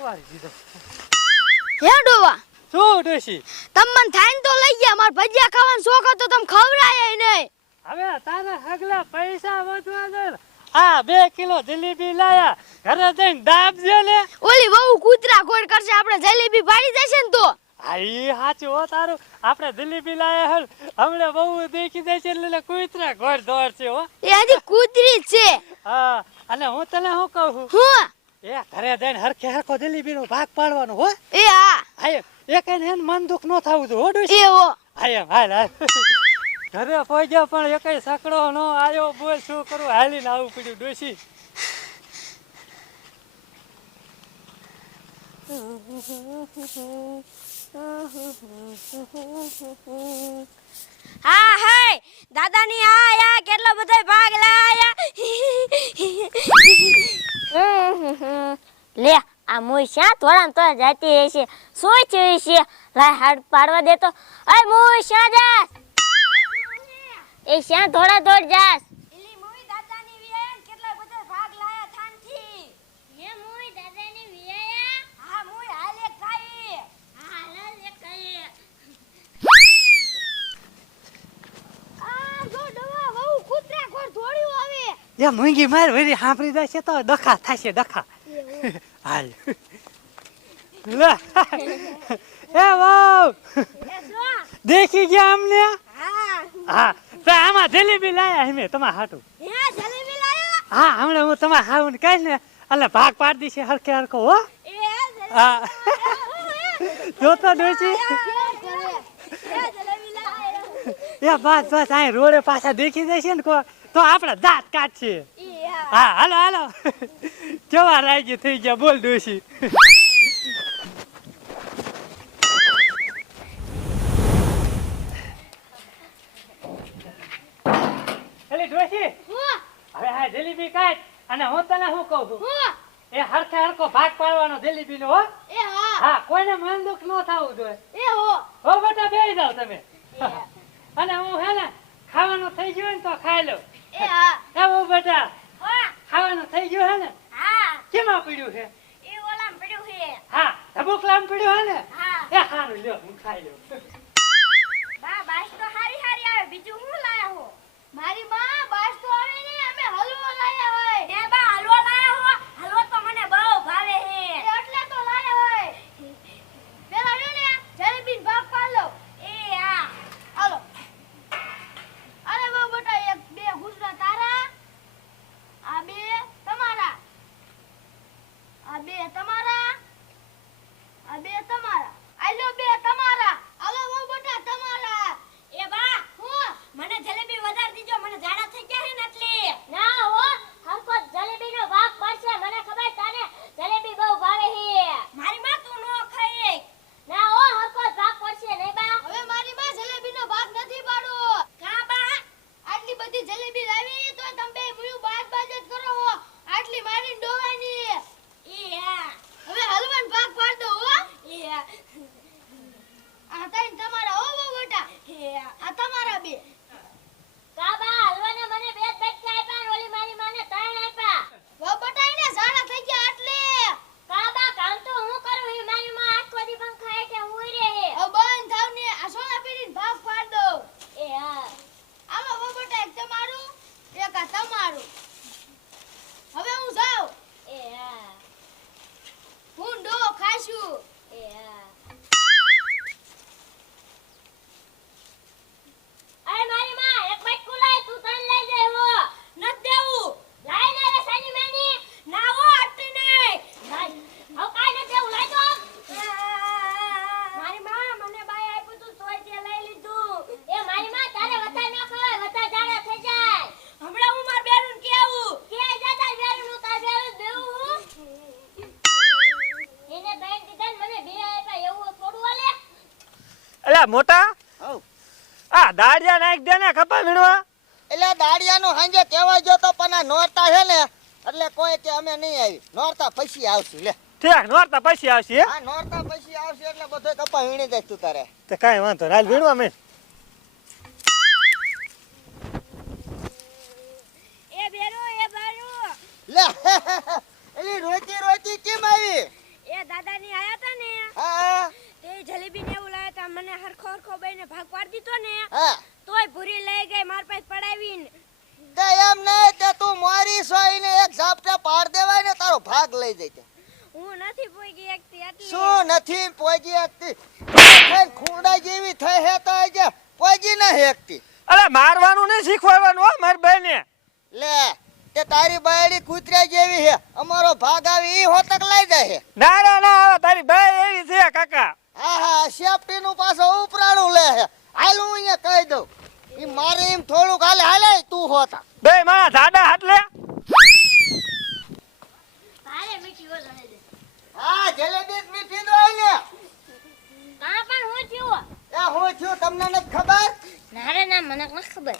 પકવાડી દીધો. હે ડોવા? શું ડોશી તમ મન થાય ને તો લઈ ગયા માર ભજીયા ખાવાનો શોખ હતો તમ ખવડાય નહીં. હવે તારા હગલા પૈસા વધવા દે. આ બે કિલો જલેબી લાયા ઘરે જઈને દાબજે ને. ઓલી બહુ કૂતરા ગોળ કરશે આપણે જલેબી પાડી દેશે ને તો. આઈ સાચું હો તારું. આપણે જલેબી લાયા હલ હમણાં બહુ દેખી જશે એટલે કૂતરા ઘર દોડશે હો. એ હજી કૂતરી છે. હા અને હું તને શું કહું? છું હું? એ ઘરે જઈને હરખે હરખો જલેબીનો ભાગ પાડવાનો હો. એ હા. આય એક એને મન દુખ ન થવું જોઈએ હો એ હો. આય હાલ હાલ. ઘરે પહોંચ્યા પણ એકય સકડો નો આયો બોલ શું કરું? હાલીને આવું પડ્યું ડોસી હા હાય. દાદાની આયા કેટલો બધો ભાગ લાયા. લે, આ મુઈ શા થોડા તો જાતી હશે શું થયું છે? લાય હાડ પાડવા દેતો અય મુઈ, શા જાસ એ શા ધોડા દોડ જાસ એલી મૂવી દાદાની વિયન કેટલો બધો ભાગ લાયા થાનથી હે મુઈ દાદાની વિયાયા હા મૂવી હાલ એક ખાઈ હા લાલ એક કહે આ જો ડવા વહુ કૂતરા કોડ દોડ્યું એ મૂંગી માર વરી સાંભળી દેશે તો ડખા થશે ડખા. હાલ. લે. એ વાવ દેખી ગયા અમને? હા. હા તો આમાં જલેબી લાયા હેમે તમારા હાટું. હે જલેબી લાયા હા હમણાં હું તમાર હાવું ને કહીશ ને એટલે ભાગ પાડી દઈશ હરખે હરખો હો. હા. જોતો ડોશી એ જલેબી લાયા. એ બસ બસ અહીં રોડે પાછા દેખી જશે ને કોઈ. તો આપણે દાંત કાઢશે હા. હા હાલો હાલો. કેવા રાજી થઈ ગયા બોલ ડોશી. એલી ડોશી. હવે આ જલેબી કાઢ અને હું તને શું કહું છું? એ હરખે હરખો ભાગ પાડવાનો જલેબી નો હો. એ હા. હા કોઈને મન દુખ ન થવું જોઈએ. એ હો. હો બેટા બેસી જાઓ તમે. અને હું હે ને ખાવાનું થઈ ગયું ને તો ખાઈ લો. હા. બેટા. ખાવાનું થઈ ગયું હે ને? હા. કેમાં પડ્યું છે એ ઓલામ પડ્યું છે હા ધબુકલામ પડ્યું હે ને? એ સારું લ્યો હું ખાઈ લઉં બા બાસ તો હારી હારી આવે બીજું હું લાયા હો મારી માં બાસ તો આવે ને અમે હલવો લાયા હોય એ બા હલવો લાયા હો હલવો તો મને બહુ ભાવે હે એટલે તો લાયા હોય પેલા જો ને જલેબી ભાગ પાડ લો એ હા હાલો અરે બહુ બેટા એક બે ગુસરા તારા આ બે તમારા આ બે તમારા આ બે તમારા આલો બે તમારા આલો બહુ બેટા તમારા એ બા હું મને જલેબી વધારે દીજો મને ઝાડા થઈ ગયા છે ને એટલે ના હો હરકો જલેબીનો ભાગ પડશે મને ખબર તાને જલેબી બહુ ભાવે છે મારી માં તું નો ખાઈ ના હો હરકો ભાગ પડશે નહીં બા હવે મારી માં જલેબીનો ભાગ નથી પાડો કા બા આટલી બધી જલેબી લાવી તો તમે મુયું બાદ બાદ જ કરો હો. આટલી મારી ડોવાની. એ હા હવે હલવાન ભાગ પાડ દો હો. એ આ તઈ તમારા હો બેટા આ તમારા બે કાબા હલવાને મને બે જ બટકા આપ્યા ને ઓલી મારી માને ત્રણ આપ્યા બહુ બેટા એને ઝાડા થઈ ગયા એટલે કાબા કામ તો હું કરું હી મારી માં આખો દી પંખા હેઠે હુઈ રહે હવે બંધ થાવ ને આ સોના પીડીને ભાગ પાડ દો એ હા આલો બહુ બેટા એક તમારું એક આ તમારું હવે હું જાઉં એ હા હું ડો ખાશું એ હા અરે મારી માં એક બટકું લાય તું તને લઈ જાય હો નત દેવું લાય ને રે સાની માની ના હો અટતી નહીં લાય હવે કાઈ નથી એવું લાય તો મારી માં મને બાય આપ્યું તું તોય તે લઈ લીધું એ મારી માં તારે વધારે ન ખવાય વધારે જાડા થઈ જાય હમણાં હું માર બેરું કે આવું કે જતા વેરું નું તાર વેરું દેવું હું એને બેન દીધા ને મને બે આપ્યા એવું થોડું હાલે અલ્યા મોટા? આ દાડિયા નાખ દે ને ખપા મીણવા? એટલે દાડિયાનું હાંજે કહેવાય જો તો પણ આ નોરતા છે ને એટલે કોઈ કે અમે નહીં આવી. નોરતા પછી આવશું લે. ઠીક નોરતા પછી આવશે હા? નોરતા પછી આવશે એટલે બધો કપા વીણી જાય તું તારે. તે કાઈ વાંધો હાલ વીણવા મેં એ બેરું એ બારું. લે એલી રોતી રોતી કેમ આવી એ દાદા ભાગ લઈ જજે. હું નથી પોગી એકતી એટલે શું નથી પોજી એકતી ખૂંડા જેવી થઈ હે તો આજે પોજી ન હેકતી અરે મારવાનું નહીં શીખવાડવાનું હો મારી બેને લે તે તારી બાયડી કૂતરા જેવી હે. અમારો ભાગ આવી ઈ હોતક લઈ જાય હે. ના ના ના તારી એવી છે કાકા. હા હા સેફટી નું પાછો ઉપરાણું લે હે. હાલ હું અહીંયા કહી દઉં. ઈ મારે એમ થોડુંક હાલે હાલે તું હોતા. બે મારા દાદા હાટલે ભારે મીઠી હો હા જલેબી મીઠી દો અહીંયા કાં પણ હું થયું એ હું થયું તમને નથી ખબર? ના ના મને નથી ખબર.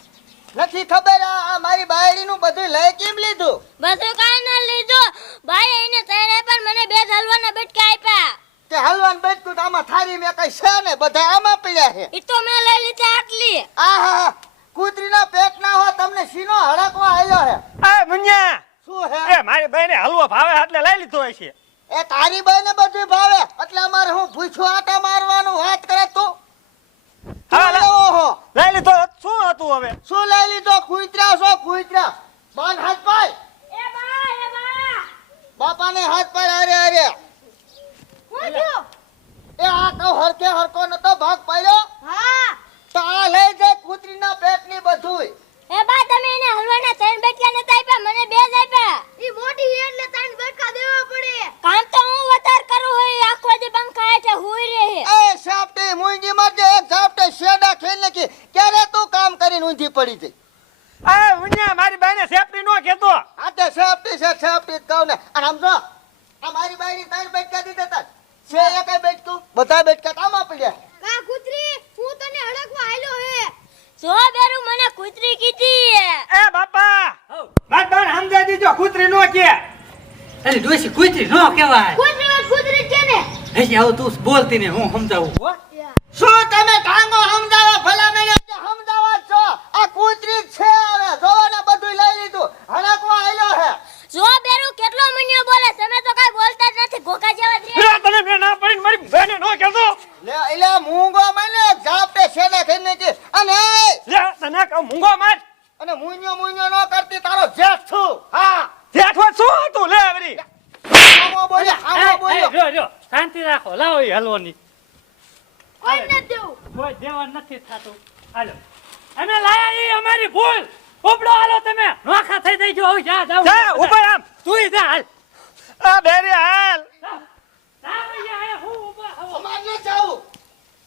નથી ખબર આ આ મારી બાયડી નું બધું લઈ કેમ લીધું? બધું કાંઈ ના લીધું. ભાઈ એને તણે પણ મને બે હલવાના બટકા આપ્યા. તે હલવાન બેઠતું તો આમાં થારી મેં કઈ છે ને બધા આમાં પડ્યા છે. ઈ તો મેં લઈ લીધી આટલી. આહા કૂતરીના પેટ ના હોય તમને સીનો હડકવા આવ્યો હે એ મુન્યા! શું હે? એ મારી બેને હલવો ભાવે હાટલે લઈ લીધો એ તારી બાઈને બધું ભાવે? એટલે અમારે હું પૂછું આટા મારવાનું વાત કરે તું? લઈ લીધો. શું હતું હવે? શું લઈ લીધો? કૂતરા છો કૂતરા બાન હાથ પાય એ બા એ બા. બાપાને હાથ પાય અરે અરે. હું થયું? એ આ તો હરકે હરકો નતો ભાગ પાડ્યો હા તો આ લઈ જાય કૂતરીના પેટની બધુંય એ બા તમે એને હલવાના ત્રણ બટકા નતા આપ્યા મને બે જ આપ્યા ઈ મોટી હે એટલે તાન બટકા દેવા પડે કામ તો હું વધાર કરું હોય ઈ આખો દી પંખા હેઠે હુઈ રહે એ સાપટી મુંજી મારજે એક સાપટે શેડા ખેલ નાખી ક્યારે તું કામ કરીને ઊંધી પડી જઈ એ મુન્યા મારી બેને સેફટી નો કેતો આ તે સાપટી છે સાપટી જ કહું ને અને આમ જો આ મારી બાયડી ત્રણ બેટકા દીધા તા છે એકેય બેટકું બધા બેટકા કામાં પડ્યા કા કૂતરી હું તને હડકવા આલ્યો હે જો બેરું મને કૂતરી કીધી એ. બાપા! મારી બેન સમજાઈ દીજો કૂતરી નો કે. અરે ડોસી કૂતરી નો કહેવાય. કૂતરી કૂતરી છે ને? હજી આવું તું બોલતી ને હું સમજાવું. હો શું તમે ટાંગો સમજાવો ભલા મને જે સમજાવો જ છો આ કૂતરી જ છે હવે જોવો ને બધું લઈ લીધું હડકવા આયલો હે જો બેરું કેટલો મન્યો બોલે તમે તો કઈ બોલતા જ નથી ગોગા જેવા જ રહ્યા. રે તને મેં ના પડીને મારી બેને નો કેતો લે એટલે મૂંગો મને જાપટે શેડા ખેલ નાખી અને એ, લે તને કહું મૂંગો માર. અને મુંજો મુંજો ન કરતી તારો જેઠ છું. હા. જેઠવો શું તું લે વરી આમો બોલ્યો આમો એ, એ, બોલ્યો. જો જો શાંતિ રાખો લાવો એ હલવાની. કોઈ ન દેવું. કોઈ દેવા નથી થાતું. હાલો. અમે લાયા ઈ અમારી ભૂલ. ઉપડો હાલો તમે. નોખા થઈ થઈ જો હવે જા જાવ જા ઉપર આમ. તું જા હાલ. આ બેરી હાલ. ના ભૈયા, એ હું ઊભા હોઉં. અમાર ન જાવું.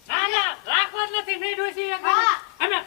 ના ના રાખવા જ નથી. નહીં ડોસી એ હા. અમે